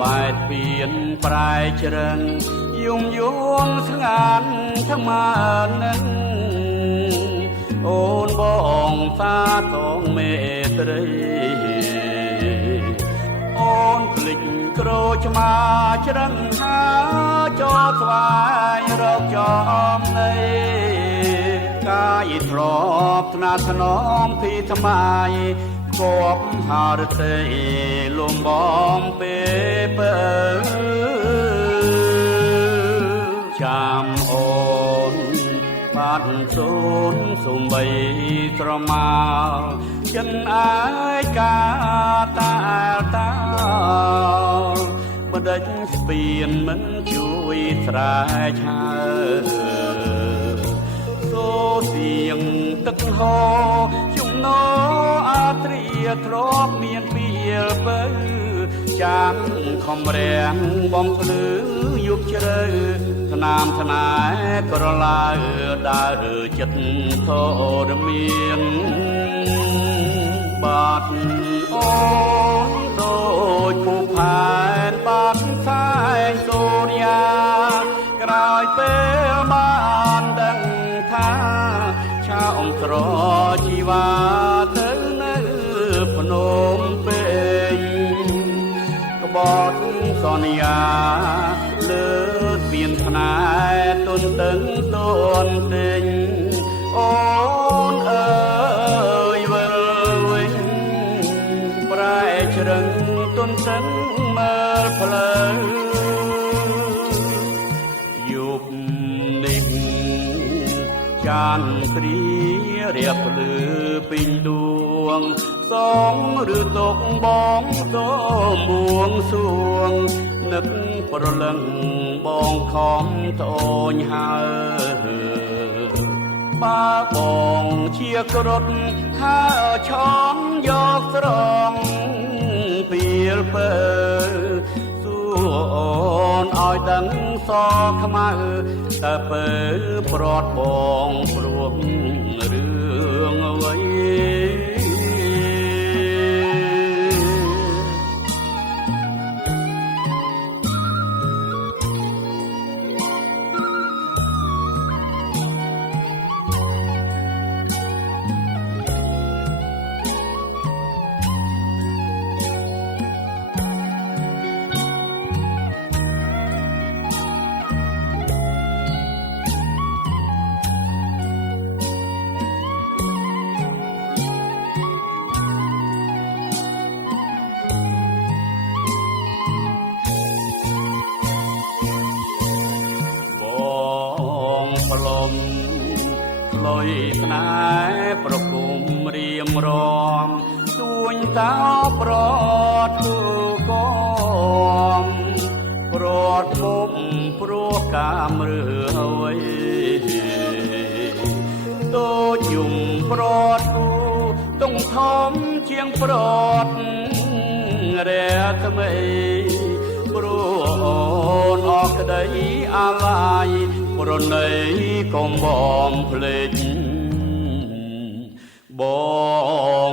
បែកពៀនប្រែជ្រឹងយំយួនស្ងាត់ทั้งម៉ានឹងអូនបងសាតងមេត្រីអូនភ្លេចក្រូចឆ្មាជ្រឹងហាចោស្វាយរកចំនៃកាយធ្លាប់ថ្នាថ្នមពីថ្មៃគប់ហារទេលំបំពេលបើចាំអូនបាត់សូនសំបីត្រមាចិនអាយកាតាតាបដិចស្ពានមិនជួយស្រែឆើសូសៀងទឹកហូរជំនោអាត្រាធ្លាប់មានពីលបើចាំខំរាំងបងភ្លឺយប់ជ្រៅថ្នាមថ្នែក្រឡាដើរចិត្តធរមានបាត់អូនដូចភូផែនបាត់ផ្សែងសូរិយាក្រោយពេលបានដឹងថាឆាអង្ត្រជីវ៉ាទៅនៅភ្នំពេញក្បត់សន្យាលើស្ពានផ្នែទុនតឹងទុនទិញអូនអើយវិលវិញប្រែជ្រឹងទុនតឹងមើលផ្លូវយប់នេះចានគ្រារៀបភ្លឺពេញដួងសងឬទុកបងសូមមួងសួងនឹកប្រលឹងបងខំត្អូញហើបើបងជាក្រុតហើឆនយកស្រងពីលពើសួរអូនឲ្យដឹងសខ្មៅតើពើប្រត់បងព្រោះរឿងអ្វីលុយស្នេហ៍ប្រគុំរៀមរំទួញតោប្រត់គូកមប្រត់មុំព្រោះកាមរឿអ្វីតូចយំប្រត់គូតុងធំជាងប្រត់រែថ្មីព្រោះអូនអស់ក្តីអាឡាយប្រណីកុំបងភ្លេចបង